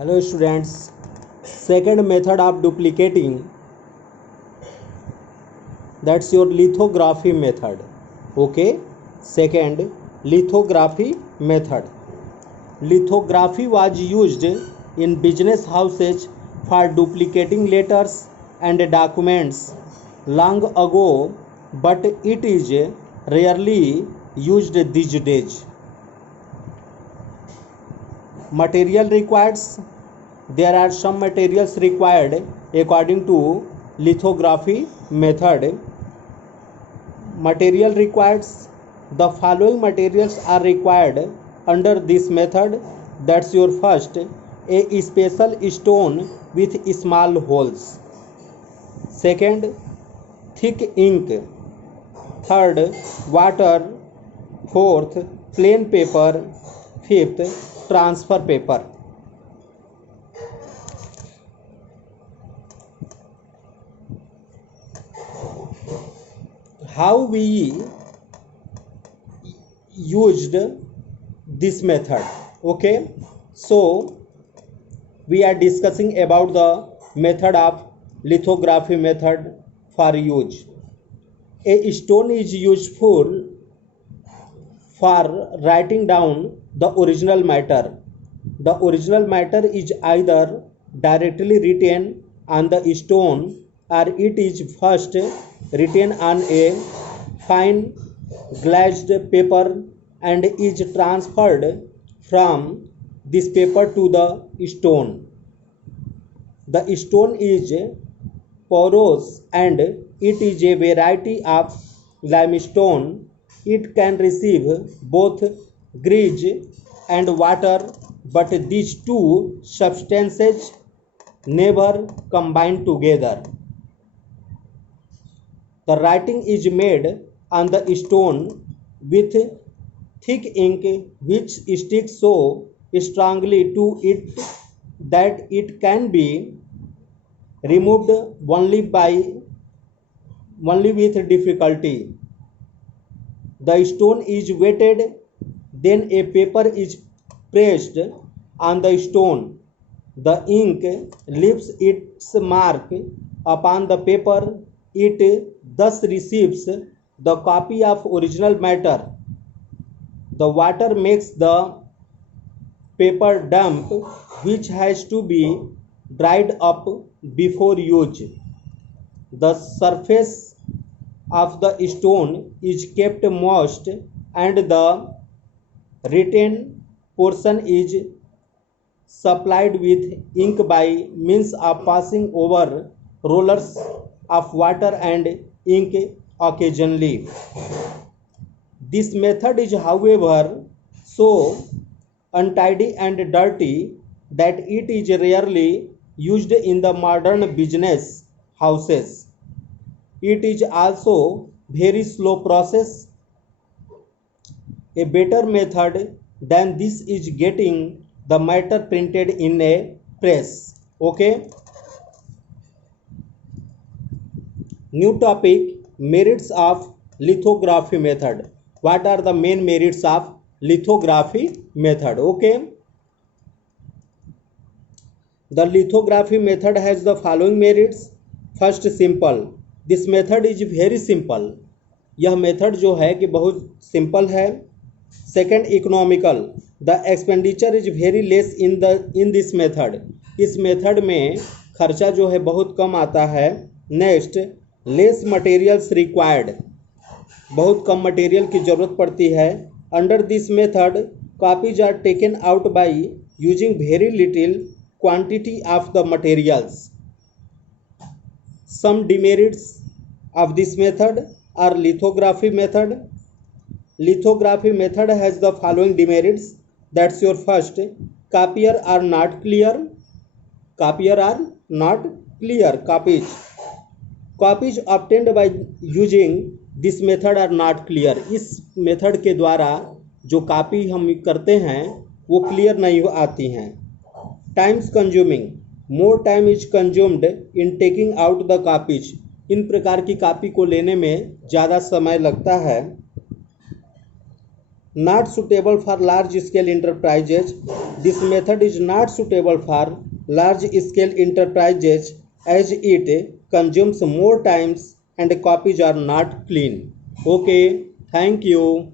Hello students, second method of duplicating, that's your lithography method. Okay, second lithography method. Lithography was used in business houses for duplicating letters and documents long ago, but it is rarely used these days. Material requires, there are some materials required according to lithography method. Material requires, the following materials are required under this method. That's your first, a special stone with small holes. Second, thick ink. Third, water. Fourth, plain paper. Fifth, transfer paper. How we used this method? Okay, so we are discussing about the method of lithography method for use. A stone is useful for writing down the original matter. The original matter is either directly written on the stone or it is first written on a fine glazed paper and is transferred from this paper to the stone. The stone is porous and it is a variety of limestone. It can receive both grease and water, but these two substances never combine together. The writing is made on the stone with thick ink which sticks so strongly to it that it can be removed only with difficulty. The stone is wetted, then a paper is pressed on the stone. The ink leaves its mark upon the paper. It thus receives the copy of original matter. The water makes the paper damp, which has to be dried up before use. The surface of the stone is kept moist and the written portion is supplied with ink by means of passing over rollers of water and ink occasionally. This method is, however, so untidy and dirty that it is rarely used in the modern business houses. It is also very slow process. A better method than this is getting the matter printed in a press. Okay. New topic, merits of lithography method. What are the main merits of lithography method? Okay. The lithography method has the following merits. First, simple. This method is very simple. यह method जो है कि बहुत simple है. Second, economical. The expenditure is very less in this method. इस method में खर्चा जो है बहुत कम आता है. Next, less materials required. बहुत कम मटेरियल की ज़रूरत पड़ती है. Under this method copies are taken out by using very little quantity of the materials. Some demerits of this method are lithography method. Lithography method has the following demerits. That's your first, copier are not clear. Copier are not clear. Copies obtained by using this method are not clear. इस method के द्वारा जो copy हम करते हैं वो clear नहीं आती हैं. Times consuming, more time is consumed in taking out the copies. इन प्रकार की कॉपी को लेने में ज़्यादा समय लगता है. not suitable for large scale enterprises. This method is not suitable for large scale enterprises as it consumes more times and copies are not clean. Okay, thank you.